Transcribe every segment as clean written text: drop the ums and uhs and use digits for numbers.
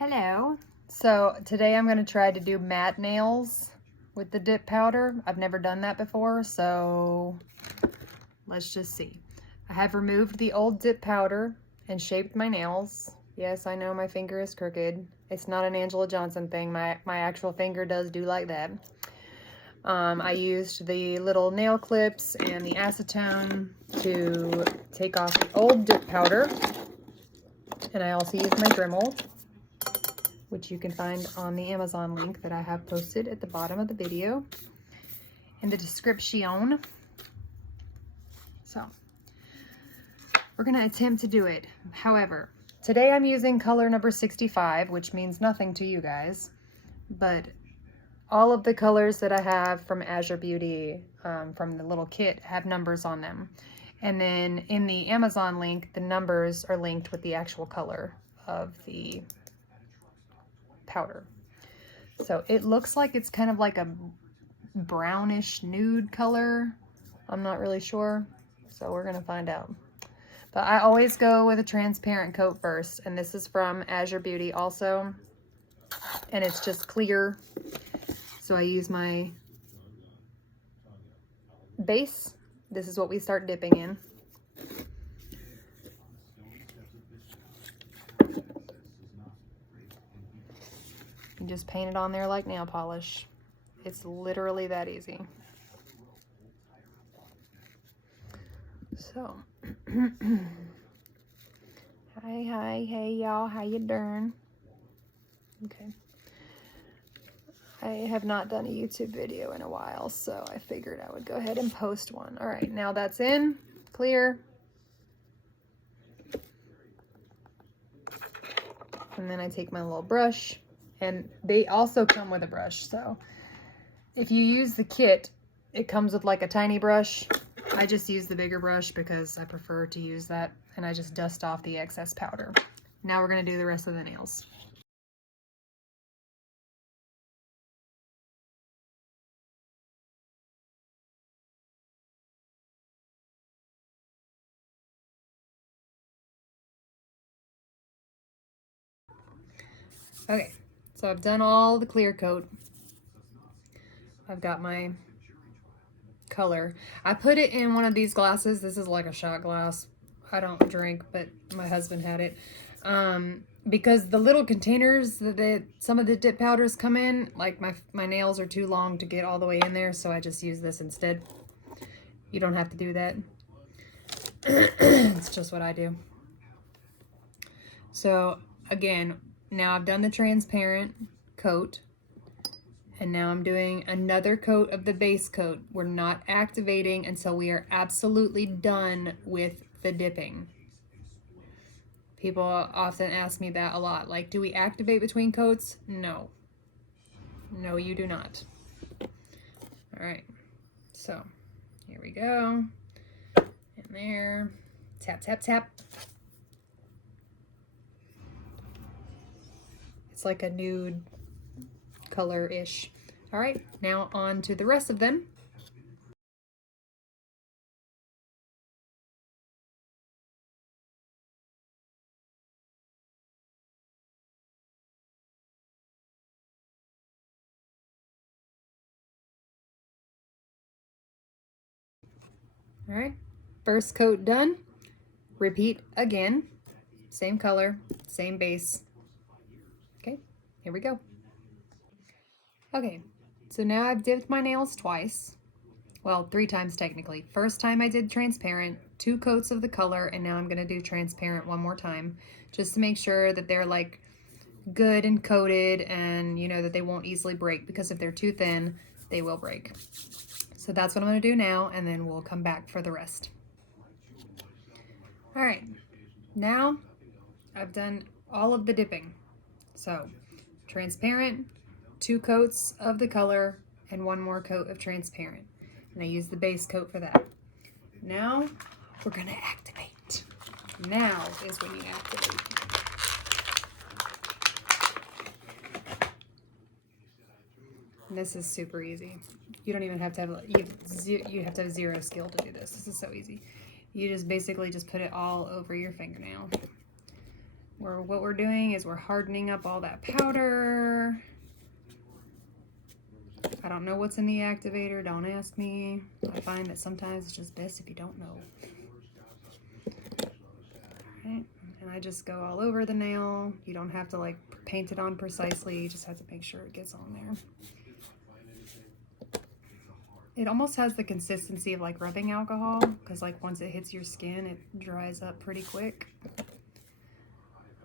Hello. So today I'm going to try to do matte nails with the dip powder. I've never done that before, so let's just see. I have removed the old dip powder and shaped my nails. Yes, I know my finger is crooked. It's not an Angela Johnson thing. My actual finger does do like that. I used the little nail clips and the acetone to take off the old dip powder. And I also used my Dremel, which you can find on the Amazon link that I have posted at the bottom of the video in the description. So we're gonna attempt to do it. However, today I'm using color number 65, which means nothing to you guys, but all of the colors that I have from Azure Beauty, from the little kit, have numbers on them. And then in the Amazon link, the numbers are linked with the actual color of the powder. So it looks like it's kind of like a brownish nude color. I'm not really sure, so we're gonna find out. But I always go with a transparent coat first, and this is from Azure Beauty also, and it's just clear. So I use my base. This is what we start dipping in. You just paint it on there like nail polish. It's literally that easy. So, hi, hey y'all, how you doing? Okay. I have not done a YouTube video in a while, so I figured I would go ahead and post one. All right, now that's in, clear. And then I take my little brush, and they also come with a brush. So if you use the kit, it comes with like a tiny brush. I just use the bigger brush because I prefer to use that, and I just dust off the excess powder. Now we're gonna do the rest of the nails. Okay, so I've done all the clear coat. I've got my color. I put it in one of these glasses. This is like a shot glass. I don't drink, but my husband had it. Because the little containers that some of the dip powders come in, like my nails are too long to get all the way in there, so I just use this instead. You don't have to do that. It's just what I do. So again, now I've done the transparent coat, and now I'm doing another coat of the base coat. We're not activating until we are absolutely done with the dipping. People often ask me that a lot. Like, do we activate between coats? No. No, you do not. All right. So here we go. In there. Tap, tap, tap. It's like a nude color-ish. All right, now on to the rest of them. All right, first coat done. Repeat again. Same color, same base. Okay, here we go. Okay, so now I've dipped my nails twice. Well, 3 times technically. First time I did transparent, 2 coats of the color, and now I'm gonna do transparent one more time, just to make sure that they're like good and coated, and you know that they won't easily break, because if they're too thin, they will break. So that's what I'm gonna do now, and then we'll come back for the rest. All right, now I've done all of the dipping. So transparent, 2 coats of the color, and 1 more coat of transparent. And I use the base coat for that. Now we're gonna activate. Now is when you activate. And this is super easy. You don't even have to have, you have to have 0 skill to do this. This is so easy. You just basically just put it all over your fingernail. what we're doing is we're hardening up all that powder. I don't know what's in the activator, don't ask me. I find that sometimes it's just best if you don't know. Okay. And I just go all over the nail. You don't have to like paint it on precisely, you just have to make sure it gets on there. It almost has the consistency of like rubbing alcohol, because like once it hits your skin, it dries up pretty quick.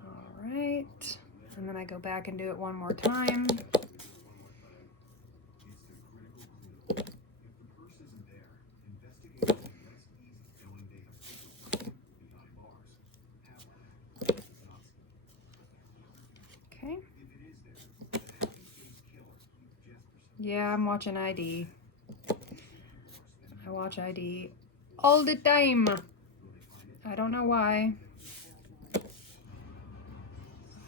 All right, and then I go back and do it one more time. Okay. Yeah, I'm watching ID. I watch ID all the time. I don't know why.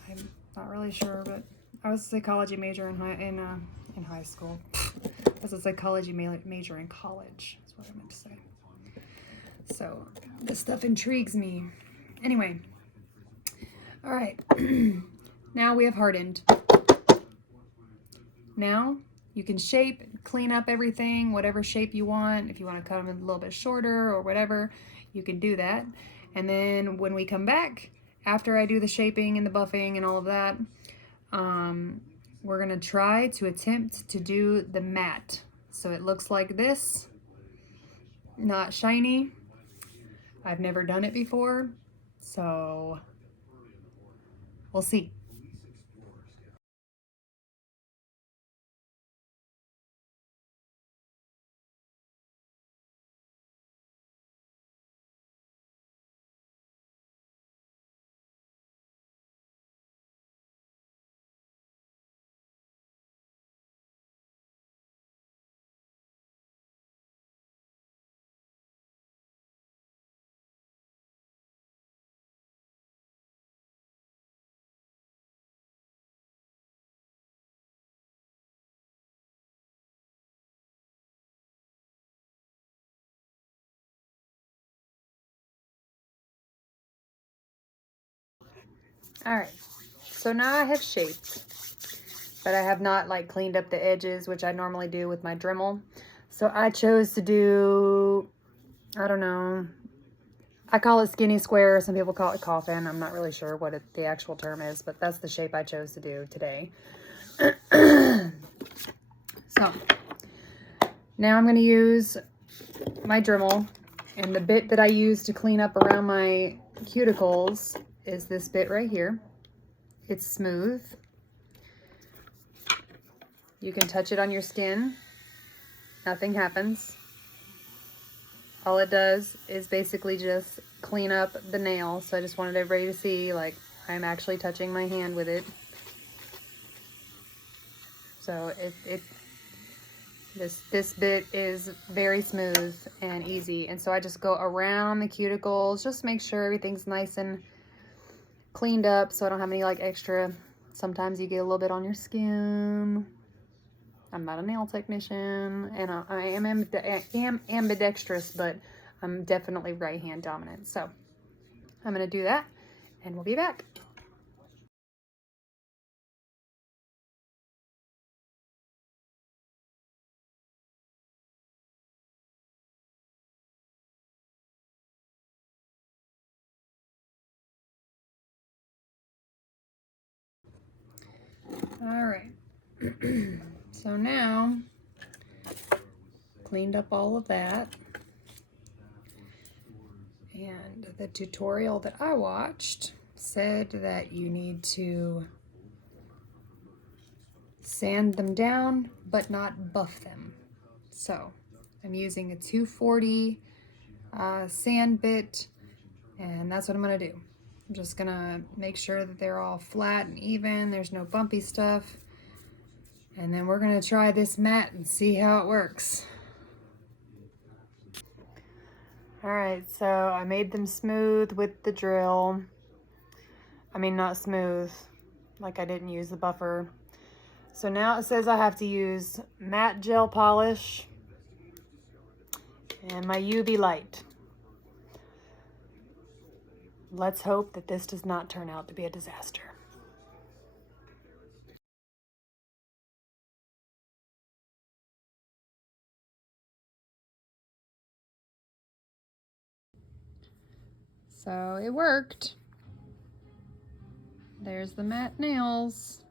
I'm not really sure, but I was a psychology major in high school. I was a psychology major in college. That's what I meant to say. So this stuff intrigues me. Anyway, all right. Now we have hardened. Now you can shape, clean up everything, whatever shape you want. If you want to cut them a little bit shorter or whatever, you can do that. And then when we come back, after I do the shaping and the buffing and all of that, we're gonna try to attempt to do the matte. So it looks like this, not shiny. I've never done it before, so we'll see. All right, so now I have shaped, but I have not like cleaned up the edges, which I normally do with my Dremel. So I chose to do, I don't know, I call it skinny square. Some people call it coffin. I'm not really sure what the actual term is, but that's the shape I chose to do today. So now I'm going to use my Dremel, and the bit that I use to clean up around my cuticles is this bit right here. It's smooth. You can touch it on your skin. Nothing happens. All it does is basically just clean up the nail. So I just wanted everybody to see, like, I'm actually touching my hand with it. So this bit is very smooth and easy. And so I just go around the cuticles, just make sure everything's nice and cleaned up so I don't have any like extra. Sometimes you get a little bit on your skin. I'm not a nail technician, and I am ambidextrous, but I'm definitely right hand dominant. So I'm gonna do that, and we'll be back. All right. So now, cleaned up all of that. And the tutorial that I watched said that you need to sand them down, but not buff them. So I'm using a 240 sand bit, and that's what I'm gonna do. I'm just gonna make sure that they're all flat and even, there's no bumpy stuff. And then we're gonna try this matte and see how it works. All right, so I made them smooth with the drill. I mean, not smooth, like I didn't use the buffer. So now it says I have to use matte gel polish and my UV light. let's hope that this does not turn out to be a disaster. So it worked. There's the matte nails.